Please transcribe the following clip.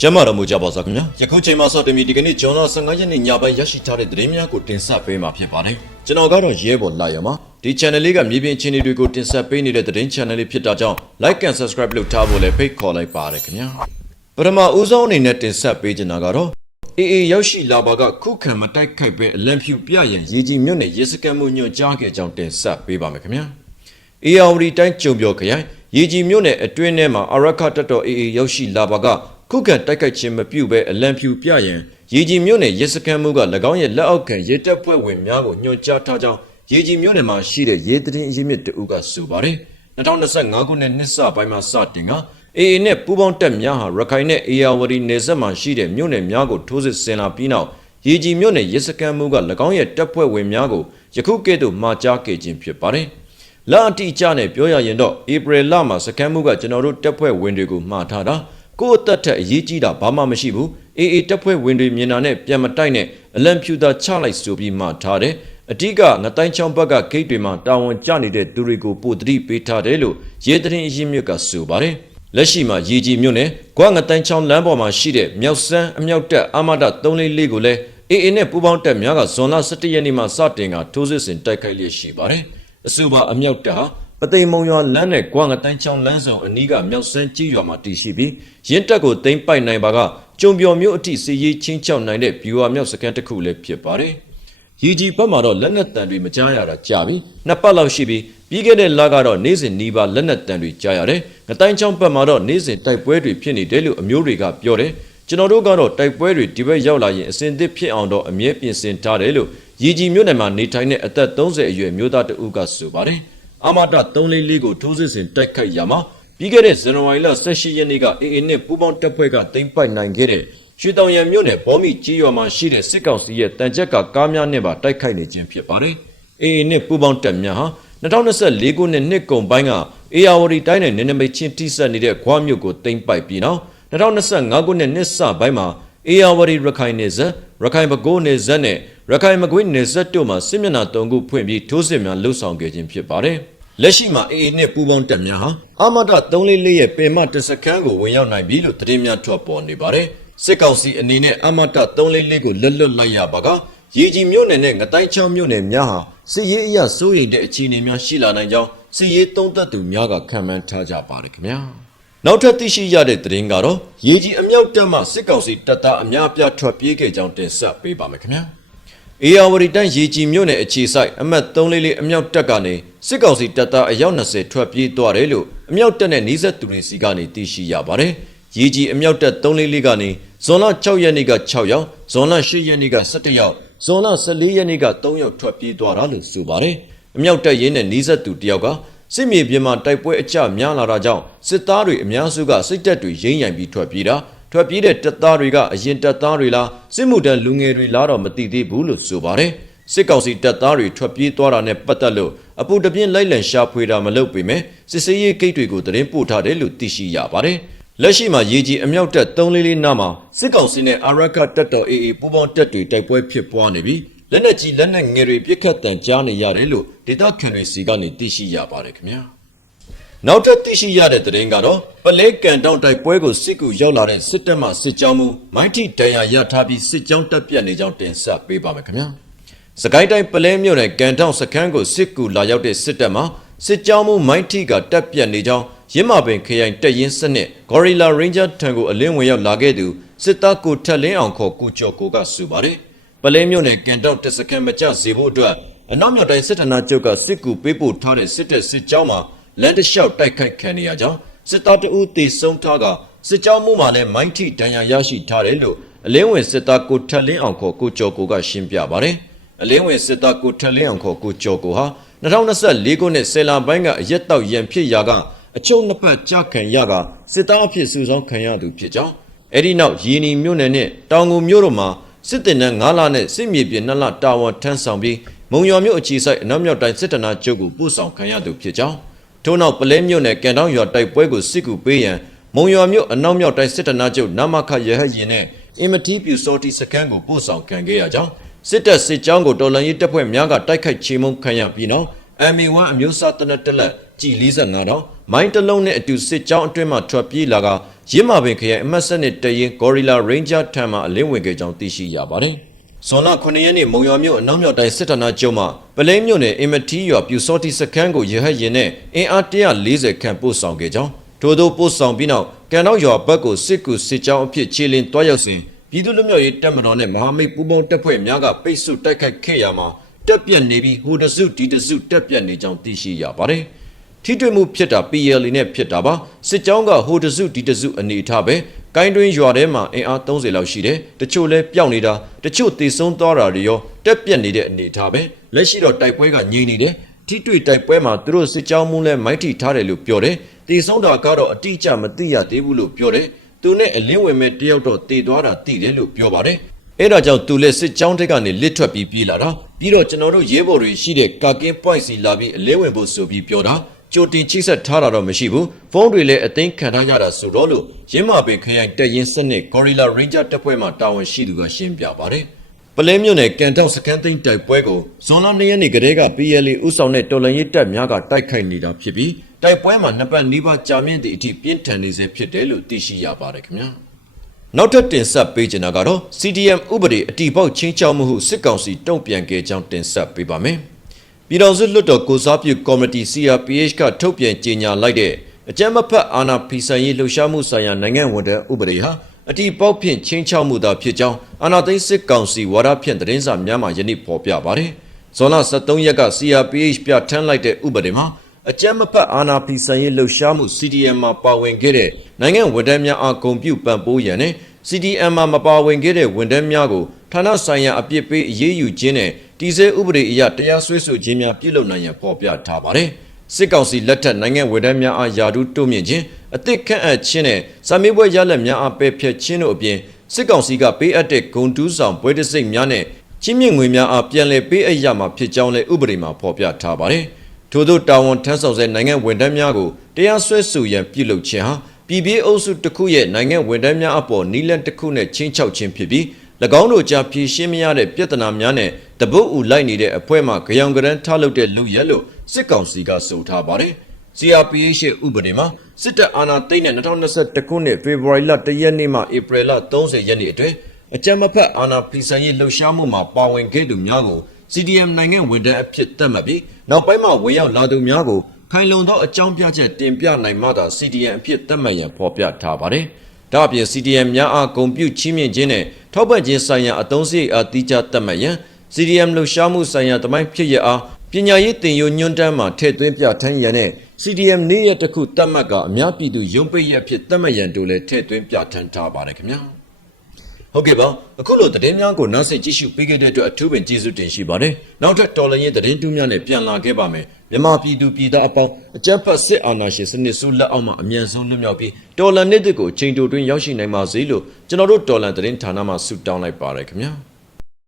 ကျမ်းမာတော်မူကြပါစေခင်ဗျာယခုချိန်မှာစတင်ပြီးဒီကနေ့ဂျွန်လ15ရက်နေ့ညပိုင်းရရှိထားတဲ့သတင်းများကိုတင်ဆက်ပေးမှာဖြစ်ပါတယ်ကျွန်တော်ကတော့ရဲဘော်လာရမှာဒီ channel လေးကမြေပြင်အခြေအနေတွေကိုတင်ဆက်ပေးနေတဲ့သတင်း channel လေးဖြစ်တာကြောင့် like and subscribe လုပ်ထားဖို့လည်းဖိတ်ခေါ်လိုက်ပါတယ်ခင်ဗျာပထမဦးဆုံးအနေနဲ့တင်ဆက်ပေးချင်တာကတော့အေးအေးရောက်ရှိလာပါကခုခံမတိုက်ခိုက်ပဲအလံဖြူပြရန်ရေကြီးမြို့နယ်ရေစကမ်းမှုညွှန်ကြားခဲ့ကြောင်းတင်ဆက်ပေးပါမယ်ခင်ဗျာအေယာဝတီတိုင်းကြုံပြောခရိုင်ရေကြီးမြို့နယ်အတွင်းထဲမှာအရခတ်တော်အေအေရောက်ရှိလာပါက ခုခံတိုက်ခိုက်ခြင်းမပြုဘဲအလံဖြူပြရန်ရေကြီးမြို့နယ်ရဲစခန်းမှုက၎င်းရဲ့လက်အောက်ခံရဲတပ်ဖွဲ့ဝင်များကိုညွှန်ကြားထားကြောင်းရေကြီးမြို့နယ်မှာရှိတဲ့ရဲတရင်အရေးမြစ်တအုပ်ကဆိုပါတယ်2025ခုနှစ်နှစ်စပိုင်းမှာစတင်ကအေအေနဲ့ပူးပေါင်းတပ်များဟာရခိုင်နဲ့အေယာဝတီနယ်စပ်မှာရှိတဲ့မြို့နယ်များကိုထိုးစစ်ဆင်လာပြီးနောက်ရေကြီးမြို့နယ်ရဲစခန်းမှုက၎င်းရဲ့တပ်ဖွဲ့ဝင်များကိုယခုကဲ့သို့မှာကြားခဲ့ခြင်းဖြစ်ပါတယ်။လအတိအကျနဲ့ပြောရရင်တော့ဧပြီလမှာစကန်မှုကကျွန်တော်တို့တပ်ဖွဲ့ဝင်တွေကိုမှားထားတာ ကိုယ့်အသက်ထက်အရေးကြီးတာဘာမှမရှိဘူးအေးအေးတပ်ဖွဲ့ဝင်တွေမြင်တာနဲ့ပြန်မတိုက်နဲ့အလံဖြူသာချလိုက်ဆိုပြီးမှားထားတယ်အတိကငတိုင်းချောင်းဘက်ကဂိတ်တွေမှာတာဝန်ကျနေတဲ့သူတွေကိုပို့တတိပေးထားတယ်လို့ရဲတရင်အရင်မြစ်ကဆိုပါတယ်လက်ရှိမှာရေကြီးမြို့နယ်ဂွငတိုင်းချောင်းလမ်းပေါ်မှာရှိတဲ့မြောက်စမ်းအမြောက်တက်အာမဒ344ကိုလည်းအေးအေးနဲ့ပူပေါင်းတပ်များကဇွန်လ17ရက်နေ့မှာစတင်ကထိုးစစ်ဆင်တိုက်ခိုက်လျက်ရှိပါတယ်အဆိုပါအမြောက်တက်ဟာပ သိမ်မုံရွာလမ်းနဲ့ကွာငတိုင်းချောင်းလမ်းဆောင်အနီးကမြောက်စမ်းကြီးရွာမှာတည်ရှိပြီးရင်းတက်ကိုသိမ်းပိုက်နိုင်ပါကကျုံပြော်မြို့အထိစီရေးချင်းချောက်နိုင်တဲ့ဗျူဟာမြောက်စကန်တစ်ခုလည်းဖြစ်ပါတယ်။ရီဂျီဘက်မှာတော့လက်နက်တန်တွေမကြားရတာကြာပြီ။နှစ်ပတ်လောက်ရှိပြီးပြီးခဲ့တဲ့လကတော့နေ့စဉ်နီးပါးလက်နက်တန်တွေကြားရတယ်။ငတိုင်းချောင်းဘက်မှာတော့နေ့စဉ်တိုက်ပွဲတွေဖြစ်နေတယ်လို့အမျိုးတွေကပြောတယ်။ကျွန်တော်တို့ကတော့တိုက်ပွဲတွေဒီဘက်ရောက်လာရင်အစဉ်သစ်ဖြစ်အောင်တော့အမြဲပြင်ဆင်ထားတယ်လို့ရီဂျီမြို့နယ်မှာနေထိုင်တဲ့အသက်30အရွယ်မျိုးသားတဦးကဆိုပါတယ်။ အမတာ344ကိုထိုးစစ်ဆင်တိုက်ခိုက်ရမှာပြီးခဲ့တဲ့ဇန်နဝါရီလ18ရက်နေ့ကအေအေနဲ့ပူးပေါင်းတပ်ဖွဲ့ကတင်ပိုက်နိုင်ခဲ့တဲ့ရွှေတောင်ရံမြို့နယ်ဘောမီကြီးရွာမှာရှိတဲ့စစ်ကောင်စီရဲ့တန်ကြက်ကကားများနဲ့ပါတိုက်ခိုက်နေခြင်းဖြစ်ပါတယ်။အေအေနဲ့ပူးပေါင်းတပ်များဟာ2024ခုနှစ်နှစ်ကုန်ပိုင်းကအေယာဝတီတိုင်းနယ်နင်းနမိတ်ချင်းတိဆက်နေတဲ့ခွားမြို့ကိုတင်ပိုက်ပြီးနောက်2025ခုနှစ်နှစ်စပိုင်းမှာအေယာဝတီရခိုင်နယ်စပ်ရခိုင်ပဲခူးနယ်စပ်နဲ့ရခိုင်မကွေးနယ်စပ်တို့မှာစစ်မျက်နှာတုံးခုဖွင့်ပြီးထိုးစစ်များလှုပ်ဆောင်ခဲ့ခြင်းဖြစ်ပါတယ်။ လက်ရှိမှာအေအေနဲ့ပူးပေါင်းတပ်များဟာအာမဒ344ရဲ့ပင်မတစ်စခန်းကိုဝင်ရောက်နိုင်ပြီလို့သတင်းများထွက်ပေါ်နေပါတယ်။စစ်ကောင်စီအနေနဲ့အာမဒ344ကိုလက်လွတ်လိုက်ရပါကရေကြီးမြို့နယ်နဲ့ငတိုင်းချောင်းမြို့နယ်များဟာစစ်ရေးအရစိုးရိမ်တဲ့အခြေအနေများရှိလာနိုင်ကြောင်းစစ်ရေးသုံးသပ်သူများကခံမှန်းထားကြပါတယ်ခင်ဗျာ။နောက်ထပ်သိရှိရတဲ့သတင်းကတော့ရေကြီးအမြောက်တပ်မှစစ်ကောင်စီတပ်သားအများအပြားထွက်ပြေးခဲ့ကြောင်းတင်ဆက်ပေးပါမယ်ခင်ဗျာ။ အေယာဝတီတိုင်းရေကြီးမြို့နယ်အခြေဆိုင်အမှတ်344အမြောက်တပ်ကနေစစ်ကောင်စီတပ်သားအယောက်20ထွက်ပြေးသွားတယ်လို့အမြောက်တပ်နဲ့နှီးဆက်သူတွေစီကနေသိရှိရပါတယ်။ရေကြီးအမြောက်တပ်344ကနေဇွန်လ6ရက်နေ့က6ယောက်ဇွန်လ8ရက်နေ့က17ယောက်ဇွန်လ14ရက်နေ့က3ယောက်ထွက်ပြေးသွားတာလို့ဆိုပါတယ်။အမြောက်တပ်ရင်းနဲ့နှီးဆက်သူတယောက်ကစစ်မြေပြင်မှာတိုက်ပွဲအကြများလာတာကြောင့်စစ်သားတွေအများစုကစိတ်တက်တွေရိမ့်ရိုင်ပြီးထွက်ပြေးတာ ထွက်ပြေးတဲ့တပ်သားတွေကအရင်တပ်သားတွေလားစစ်မှုတန်းလူငယ်တွေလားတော့မသိသေးဘူးလို့ဆိုပါတယ်စစ်ကောင်စီတပ်သားတွေထွက်ပြေးသွားတာနဲ့ပတ်သက်လို့အပူတပြင်းလိုက်လံရှာဖွေတာမလုပ်ပေမဲ့စစ်စေးရေးဂိတ်တွေကိုသတင်းပို့ထားတယ်လို့သိရှိရပါတယ်လက်ရှိမှာရေကြီးအမြောက်တပ်344နားမှာစစ်ကောင်စီနဲ့အာရခတပ်တော် AA ပူးပေါင်းတပ်တွေတိုက်ပွဲဖြစ်ပွားနေပြီးလက်နက်ကြီးလက်နက်ငယ်တွေပြစ်ခတ်တန်ကြားနေရတယ်လို့ဒေသခံတွေစီကနေသိရှိရပါတယ်ခင်ဗျာ နောက်ထပ်သိရှိရတဲ့သတင်းကတော့ပလဲကန်တောင်တိုက်ပွဲကိုစစ်ကူရောက်လာတဲ့စစ်တပ်မှစစ်ကြောင်းမှုမိုင်းထိတန်ရာရထားပြီးစစ်ကြောင်းတက်ပြတ်နေကြောင်းတင်ဆက်ပေးပါမယ်ခင်ဗျာစကိုင်းတိုင်းပလဲမြို့နယ်ကန်တောင်စခန်းကိုစစ်ကူလာရောက်တဲ့စစ်တပ်မှစစ်ကြောင်းမှုမိုင်းထိကတက်ပြတ်နေကြောင်းရင်းမာပင်ခရိုင်တက်ရင်စနစ် Gorilla Ranger ထံကိုအလင်းဝင်ရောက်လာခဲ့သူစစ်သားကိုထက်လင်းအောင်ခေါ်ကုကျော်ကိုကဆိုပါတယ်ပလဲမြို့နယ်ကန်တောင်တက်စခန်းမကျစေဖို့အတွက်အနောက်မြောက်တိုင်းစစ်ဌာနချုပ်ကစစ်ကူပေးပို့ထားတဲ့စစ်တပ်စစ်ကြောင်းမှာ လက်တလျှောက်တိုက်ခိုက်ခံနေရကြောင်းစစ်သားတအူးတေဆုံးထားကစစ်ကြောင်းမှုမှာလည်းမိုင်းထိဒဏ်ရာရရှိထားတယ်လို့အလင်းဝင်စစ်သားကိုထက်လင်းအောင်ခေါ်ကိုကျော်ကိုကရှင်းပြပါတယ်အလင်းဝင်စစ်သားကိုထက်လင်းအောင်ခေါ်ကိုကျော်ကိုဟာ2024ခုနှစ်ဆယ်လပိုင်းကအရက်တောက်ရန်ဖြစ်ရာကအချုံနှစ်ဖက်ကြခံရကစစ်သားအဖြစ်စုဆောင်းခံရသူဖြစ်ကြောင်းအဲ့ဒီနောက်ရင်းနီမြို့နယ်နဲ့တောင်ငူမြို့တို့မှာစစ်တင်တဲ့9လနဲ့စစ်မြေပြင်2လတာဝန်ထမ်းဆောင်ပြီးမုံရွာမြို့အခြေစိုက်အနောက်မြောက်တိုင်းစစ်တနာချုပ်ကိုပို့ဆောင်ခံရသူဖြစ်ကြောင်း ထို့နောက်ပလဲမြို့နယ်ကန်တောင်းရွာတိုက်ပွဲကိုစစ်ကူပေးရန်မုံရွာမြို့အနောက်မြောက်တိုင်းစစ်တနာချုပ်နမခရဟတ်ရင်နဲ့အင်မတီပြူစောတီစကန်ကိုပို့ဆောင်ခံခဲ့ရကြောင်းစစ်တပ်စစ်ကြောင်းကိုတော်လှန်ရေးတပ်ဖွဲ့များကတိုက်ခိုက်ချေမှုန်းခံရပြီးနောက် MA1 အမျိုးအစားတနက်တက်လက်ကြည်45တောင်မိုင်းတစ်လုံးနဲ့အတူစစ်ကြောင်းအတွင်းမှထွက်ပြေးလာကရင်းမာပင်ခရိုင်အမှတ်စနစ်တရင် Gorilla Ranger ထံမှအလင်းဝင်ခဲ့ကြောင်းသိရှိရပါတယ်။ ဇွန်လ9ရက်နေ့မုံရွာမြို့အနောက်မြောက်တိုင်းစစ်ဌာနချုပ်မှပလဲမြို့နယ်အင်မတီရွာပြူစောတိစခန်းကိုရဟတ်ရင်နဲ့အင်အား140ခန့်ပို့ဆောင်ခဲ့ကြောင်းထို့သောပို့ဆောင်ပြီးနောက်ကန်တော့ရွာဘက်ကိုစစ်ကူစစ်ကြောင်းအဖြစ်ခြေလင်းတွားရောက်စဉ်ပြည်သူ့လူမျိုးရေးတပ်မတော်နဲ့မဟာမိတ်ပူးပေါင်းတပ်ဖွဲ့များကပိတ်ဆို့တိုက်ခိုက်ခဲ့ရမှာတက်ပြက်နေပြီးဟိုတစုဒီတစုတက်ပြက်နေကြောင်းသိရှိရပါတယ်။ ထိတွေ့မှုဖြစ်တာ PL နဲ့ဖြစ်တာပါစစ်ကြောင်းကဟိုတစုဒီတစုအနေထားပဲကိုင်းတွင်းရွာထဲမှာအင်အား30လောက်ရှိတယ်တချို့လဲပျောက်နေတာတချို့တေဆုံးသွားတာတွေရောတက်ပြက်နေတဲ့အနေထားပဲလက်ရှိတော့တိုက်ပွဲကငြိမ်နေတယ်ထိတွေ့တိုက်ပွဲမှာသူတို့စစ်ကြောင်းမှုလဲမိုက်ထိထားတယ်လို့ပြောတယ်တေဆုံးတာကတော့အတိအကျမသိရသေးဘူးလို့ပြောတယ်သူနဲ့အလင်းဝင်မဲ့တယောက်တော့တေသွားတာသိတယ်လို့ပြောပါတယ်အဲ့ဒါကြောင့်သူလည်းစစ်ကြောင်းတက်ကနေလစ်ထွက်ပြီးပြေးလာတာပြီးတော့ကျွန်တော်တို့ရဲဘော်တွေရှိတဲ့ကာကင်း point စီလာပြီးအလဲဝင်ဖို့ဆိုပြီးပြောတာ ကြိုတင်ချိတ်ဆက်ထားတာတော့မရှိဘူးဖုန်းတွေလည်းအသိမ်းခံထားရတာဆိုတော့လို့ရင်းမာပင်ခရိုင်တက်ရင်စနစ် Gorilla Ranger တပ်ဖွဲ့မှတာဝန်ရှိသူကရှင်းပြပါတယ်ပလဲမြို့နယ်ကန်တောက်စကန်သိန်းတိုက်ပွဲကိုဇွန်လ2ရက်နေ့ကတည်းက PLA ဥဆောင်တဲ့တော်လှန်ရေးတပ်များကတိုက်ခိုက်နေတာဖြစ်ပြီးတိုက်ပွဲမှာနှစ်ပတ်နီးပါးကြာမြင့်သည့်အထိပြင်းထန်နေစေဖြစ်တယ်လို့သိရှိရပါတယ်ခင်ဗျာနောက်ထပ်တင်ဆက်ပေးချင်တာကတော့ CDM ဥပဒေအတီပေါက်ချင်းချောက်မှုဟုစစ်ကောင်စီတုံ့ပြန်ခဲ့ကြောင်းတင်ဆက်ပေးပါမယ်။ ပြည်တော်စုလွှတ်တော်ကိုစားပြုကော်မတီ CRPH ကထုတ်ပြန်ကြေညာလိုက်တဲ့အကြမ်းမဖက်အာဏာဖီဆန်ရေးလှုပ်ရှားမှုဆိုင်ရာနိုင်ငံဝန်ထမ်းဥပဒေဟာအတီပေါက်ဖြင့်ချင်းချောက်မှုသာဖြစ်ကြောင်းအာဏာသိမ်းစစ်ကောင်စီဝါဒဖြန့်သတင်းစာများမှယနေ့ဖော်ပြပါတယ်။ဇွန်လ23ရက်က CRPH ပြဋ္ဌာန်းလိုက်တဲ့ဥပဒေမှာအကြမ်းမဖက်အာဏာဖီဆန်ရေးလှုပ်ရှားမှု CDM မှာပါဝင်ခဲ့တဲ့နိုင်ငံဝန်ထမ်းများအားဂုဏ်ပြုပံ့ပိုးရန်နဲ့ CDM မှာမပါဝင်ခဲ့တဲ့ဝန်ထမ်းများကိုဌာနဆိုင်ရာအပြစ်ပေးအရေးယူခြင်းနဲ့ တည်ဆဲဥပဒေအရတရားစွဲဆိုခြင်းများပြုလုပ်နိုင်ရန်ဖော်ပြထားပါတယ်။စစ်ကောင်စီလက်ထက်နိုင်ငံဝန်ထမ်းများအားယာဒူးတိုးမြင့်ခြင်းအသစ်ခန့်အပ်ခြင်းနဲ့စာမေးပွဲရလဒ်များအားပယ်ဖျက်ခြင်းတို့အပြင်စစ်ကောင်စီကပေးအပ်တဲ့ဂုံတူးဆောင်ပွဲတစ်စိတ်များနဲ့ချင်းမြင့်ငွေများအားပြန်လည်ပေးအပ်ရမှာဖြစ်ကြောင်းလည်းဥပဒေမှာဖော်ပြထားပါတယ်။ထို့သောတာဝန်ထမ်းဆောင်တဲ့နိုင်ငံဝန်ထမ်းများကိုတရားစွဲဆိုရန်ပြုလုပ်ခြင်းဟာပြည်ပြည်အုပ်စုတစ်ခုရဲ့နိုင်ငံဝန်ထမ်းများအပေါ်နီလန်တစ်ခုနဲ့ချင်းချောက်ခြင်းဖြစ်ပြီး၎ င်းတို့ကြားဖြေရှင်းမရတဲ့ပြဿနာများနဲ့တပုတ်ဦးလိုက်နေတဲ့အဖွဲ့မှကြောင်ကရန်ထားလုပ်တဲ့လူရက်လို့စစ်ကောင်စီကဆိုထားပါတယ်။ CRPH ရဲ့ဥပဒေမှာစစ်တပ်အာဏာသိမ်းတဲ့2021ခုနှစ်ဖေဖော်ဝါရီလ1ရက်နေ့မှဧပြီလ30ရက်နေ့အတွင်းအကြမ်းမဖက်အာဏာဖီဆန်ရေးလှုပ်ရှားမှုမှာပါဝင်ခဲ့သူများကို CDM နိုင်ငံဝန်ထမ်းအဖြစ်သတ်မှတ်ပြီးနောက်ပိုင်းမှာဝင်ရောက်လာသူများကိုခိုင်လုံသောအကြောင်းပြချက်တင်ပြနိုင်မှသာ CDM အဖြစ်သတ်မှတ်ရန်ဖော်ပြထားပါတယ်။ဒါ့အပြင် CDM များအားဂုဏ်ပြုချီးမြှင့်ခြင်းနဲ့ ထောက်ပံ့ခြင်းဆိုင်ရာအသုံးစရိတ်အားတိကျသတ်မှတ်ရန် CDM လှုပ်ရှားမှုဆိုင်ရာတမိုင်းဖြစ်ရအားပညာရေးသင်ယူညွှန်းတမ်းမှာထည့်သွင်းပြဋ္ဌာန်းရန်နဲ့ CDM နေ့ရက်တစ်ခုသတ်မှတ်ကအများပြည်သူရုံးပိတ်ရက်ဖြစ်သတ်မှတ်ရန်တို့လည်းထည့်သွင်းပြဋ္ဌာန်းထားပါတယ်ခင်ဗျာ။ဟုတ်ကဲ့ပါအခုလိုသတင်းများကိုနောက်ဆက်ကြည့်ရှုပေးခဲ့တဲ့အတွက်အထူးပင်ကျေးဇူးတင်ရှိပါတယ်နောက်ထပ်တော်လရင်သတင်းတူးများနဲ့ပြန်လာခဲ့ပါမယ် မြန်မာပြည်သူပြည်သားအပေါင်းအကြမ်းဖက်စစ်အာဏာရှင်စနစ်ဆိုးလက်အောက်မှအမြန်ဆုံးလွတ်မြောက်ပြီးတော်လန်နှစ်တစ်ကိုချိန်တိုတွင်ရောက်ရှိနိုင်ပါစေလို့ကျွန်တော်တို့တော်လန်သတင်းဌာနမှဆုတောင်းလိုက်ပါတယ်ခင်ဗျာ